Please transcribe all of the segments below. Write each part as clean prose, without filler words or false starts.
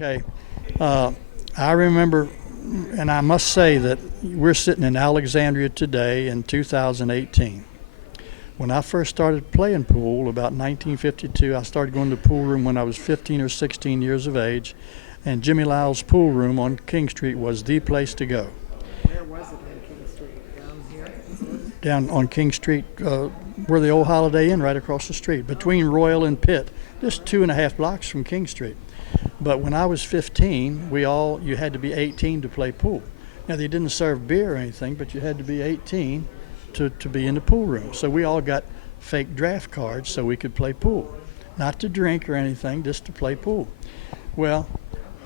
Okay. Uh, I remember, and I must say that we're sitting in Alexandria today in 2018. When I first started playing pool, about 1952, I started going to the pool room when I was 15 or 16 years of age, and Jimmy Lyles' pool room on King Street was the place to go. Where was it in King Street? Down here? Down on King Street, where the old Holiday Inn right across the street, between Royal and Pitt, just 2.5 blocks from King Street. But when I was 15, you had to be 18 to play pool. Now, they didn't serve beer or anything, but you had to be 18 to be in the pool room. So we all got fake draft cards so we could play pool. Not to drink or anything, just to play pool. Well,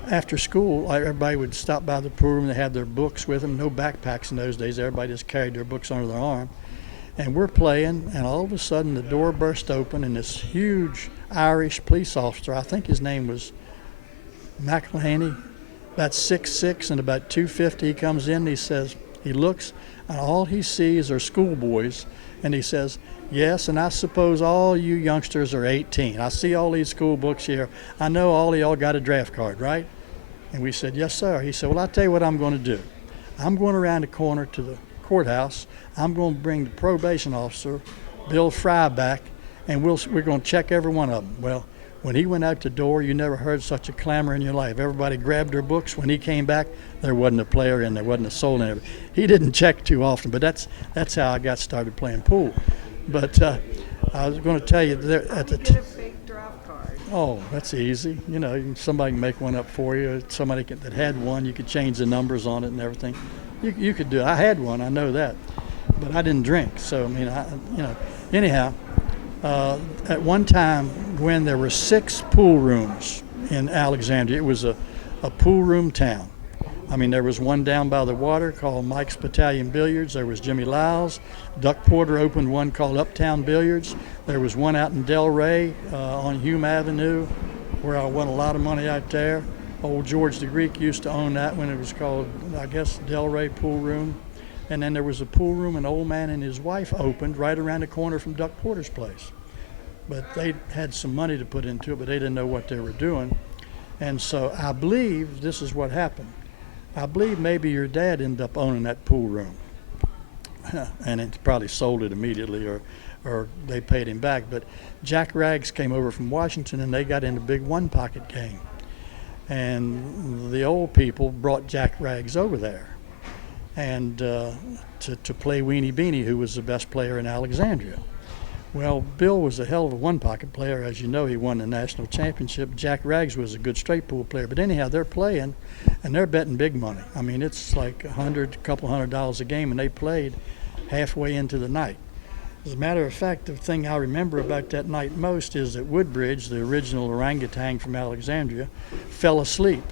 after school, everybody would stop by the pool room. They had their books with them. No backpacks in those days. Everybody just carried their books under their arm. And we're playing, and all of a sudden the door burst open, and this huge Irish police officer, I think his name was McElhaney, about 6'6" and about 250, he comes in, he looks, and all he sees are schoolboys, and he says, "Yes, and I suppose all you youngsters are 18. I see all these school books here. I know all of y'all got a draft card, right?" And we said, "Yes, sir." He said, "Well, I'll tell you what I'm going to do. I'm going around the corner to the courthouse. I'm going to bring the probation officer, Bill Fry, back, and we're going to check every one of them." Well, when he went out the door, you never heard such a clamor in your life. Everybody grabbed their books. When he came back, there wasn't a player and there wasn't a soul in it. He didn't check too often, but that's how I got started playing pool. But I was going to tell you that How do you get a fake draft card? Oh, that's easy. Somebody can make one up for you. Somebody that had one, you could change the numbers on it and everything. You could do it. I had one, I know that, but I didn't drink. So anyhow. At one time when there were 6 pool rooms in Alexandria, it was a pool room town. I mean, there was one down by the water called Mike's Battalion Billiards. There was Jimmy Lyles. Duck Porter opened one called Uptown Billiards. There was one out in Delray on Hume Avenue where I won a lot of money out there. Old George the Greek used to own that when it was called, I guess, Delray Pool Room. And then there was a pool room an old man and his wife opened right around the corner from Duck Porter's place. But they had some money to put into it, but they didn't know what they were doing. And so I believe this is what happened. I believe maybe your dad ended up owning that pool room. And it probably sold it immediately or they paid him back. But Jack Rags came over from Washington and they got in a big one-pocket game. And the old people brought Jack Rags over there and to play Weenie Beenie, who was the best player in Alexandria. Well, Bill was a hell of a one-pocket player. As you know, he won the national championship. Jack Rags was a good straight pool player. But anyhow, they're playing, and they're betting big money. I mean, it's like a couple $100 a game, and they played halfway into the night. As a matter of fact, the thing I remember about that night most is that Woodbridge, the original orangutan from Alexandria, fell asleep.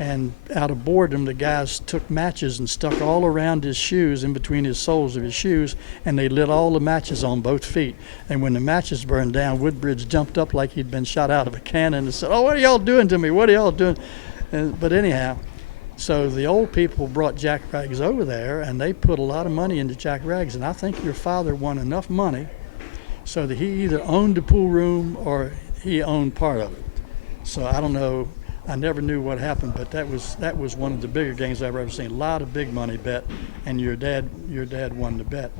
And out of boredom, the guys took matches and stuck all around his shoes, in between his soles of his shoes, and they lit all the matches on both feet. And when the matches burned down, Woodbridge jumped up like he'd been shot out of a cannon and said, "Oh, what are y'all doing to me? What are y'all doing?" But anyhow, so the old people brought Jack Rags over there, and they put a lot of money into Jack Rags. And I think your father won enough money so that he either owned the pool room or he owned part of it. So I don't know. I never knew what happened, but that was one of the bigger games I've ever seen. A lot of big money bet, and your dad won the bet.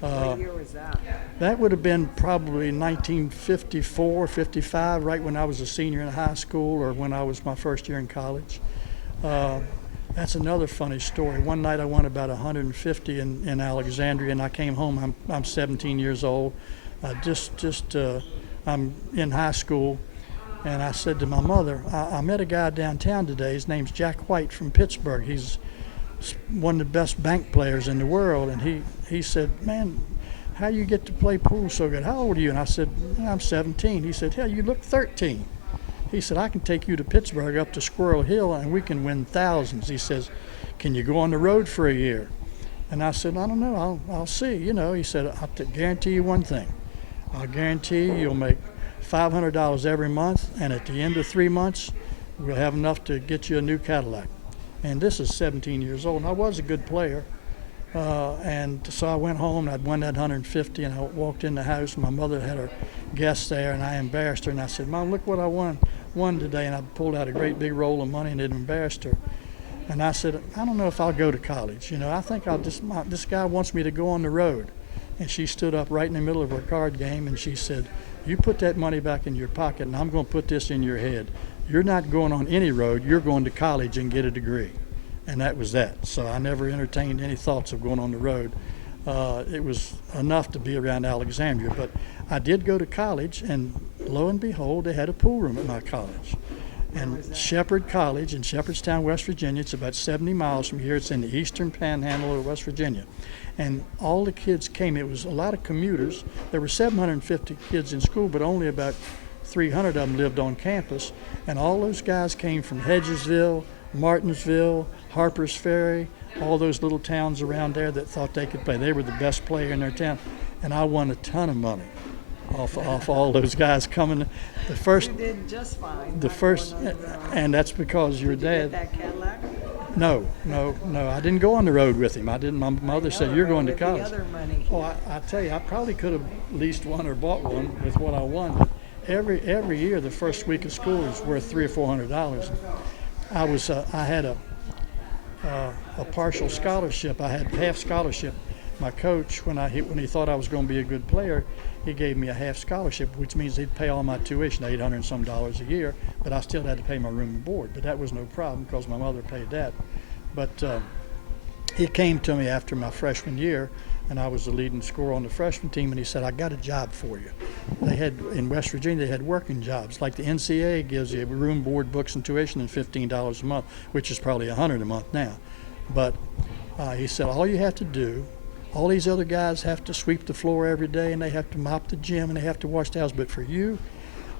What year was that? That would have been probably 1954, 55, right when I was a senior in high school or when I was my first year in college. That's another funny story. One night I won about 150 in Alexandria, and I came home. I'm 17 years old. I'm in high school. And I said to my mother, I met a guy downtown today. His name's Jack White from Pittsburgh. He's one of the best bank players in the world. And he said, "Man, how you get to play pool so good? How old are you?" And I said, "I'm 17. He said, "Hell, you look 13. He said, "I can take you to Pittsburgh up to Squirrel Hill and we can win thousands." He says, "Can you go on the road for a year?" And I said, "I don't know. I'll see." He said, "I'll guarantee you one thing. I'll guarantee you'll make $500 every month, and at the end of 3 months, we'll have enough to get you a new Cadillac." And this is 17 years old, and I was a good player. And so I went home, and I'd won that 150, and I walked in the house, and my mother had her guests there, and I embarrassed her, and I said, "Mom, look what I won. won today, and I pulled out a great big roll of money, and it embarrassed her. And I said, I don't know if I'll go to college. I think this guy wants me to go on the road. And she stood up right in the middle of her card game, and she said, you put that money back in your pocket, and I'm going to put this in your head. You're not going on any road. You're going to college and get a degree. And that was that. So I never entertained any thoughts of going on the road. It was enough to be around Alexandria. But I did go to college, and lo and behold, they had a pool room at my college. And Shepherd College in Shepherdstown, West Virginia, it's about 70 miles from here. It's in the eastern panhandle of West Virginia. And all the kids came. It was a lot of commuters. There were 750 kids in school, but only about 300 of them lived on campus. And all those guys came from Hedgesville, Martinsville, Harper's Ferry, all those little towns around there that thought they could play. They were the best player in their town. And I won a ton of money off all those guys coming. You did just fine. And that's because your Did you get dad. that Cadillac? No. I didn't go on the road with him. I didn't. My mother said, "You're going to With the college." other money. Oh, I tell you, I probably could have leased one or bought one with what I won. But every year, the first week of school was worth $300 or $400. I had a partial scholarship. I had half scholarship. My coach, when he thought I was going to be a good player, he gave me a half scholarship, which means he'd pay all my tuition, $800 and some a year, but I still had to pay my room and board. But that was no problem because my mother paid that. But he came to me after my freshman year, and I was the leading scorer on the freshman team, and he said, I got a job for you. They had, in West Virginia, they had working jobs. Like the NCAA gives you room, board, books, and tuition, and $15 a month, which is probably $100 a month now. But he said, all you have to do, all these other guys have to sweep the floor every day, and they have to mop the gym, and they have to wash towels. But for you,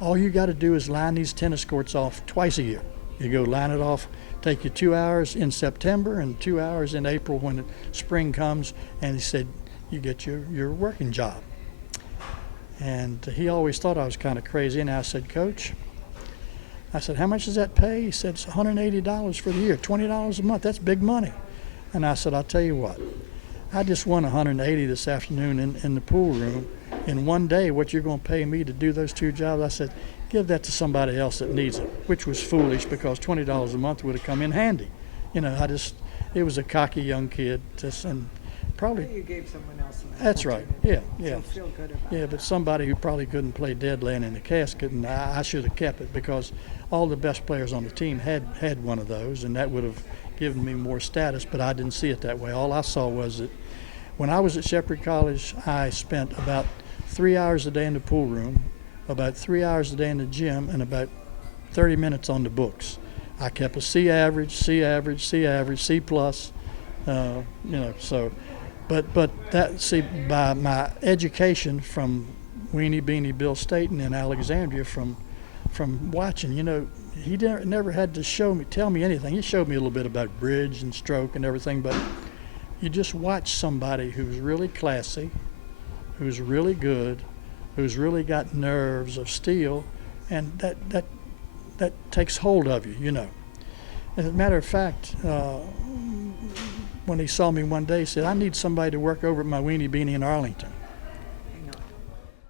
all you got to do is line these tennis courts off twice a year. You go line it off, take you 2 hours in September and 2 hours in April when spring comes. And he said, you get your working job. And he always thought I was kind of crazy. And I said, Coach, I said, how much does that pay? He said, it's $180 for the year, $20 a month. That's big money. And I said, I'll tell you what. I just won $180 this afternoon in the pool room. In one day, what you're going to pay me to do those two jobs? I said, give that to somebody else that needs it, which was foolish because $20 a month would have come in handy. It was a cocky young kid. And probably. You gave someone else an That's right. opportunity. Yeah. So feel good about Yeah, that. but somebody who probably couldn't play dead laying in the casket, and I should have kept it because all the best players on the team had one of those, and that would have given me more status, but I didn't see it that way. All I saw was that when I was at Shepherd College, I spent about 3 hours a day in the pool room, about 3 hours a day in the gym, and about 30 minutes on the books. I kept a C average, C plus, so. But by my education from Weenie Beenie Bill Staten in Alexandria, from watching, he never had to tell me anything. He showed me a little bit about bridge and stroke and everything, but you just watch somebody who's really classy, who's really good, who's really got nerves of steel, and that takes hold of you, As a matter of fact, when he saw me one day, he said, I need somebody to work over at my Weenie Beenie in Arlington.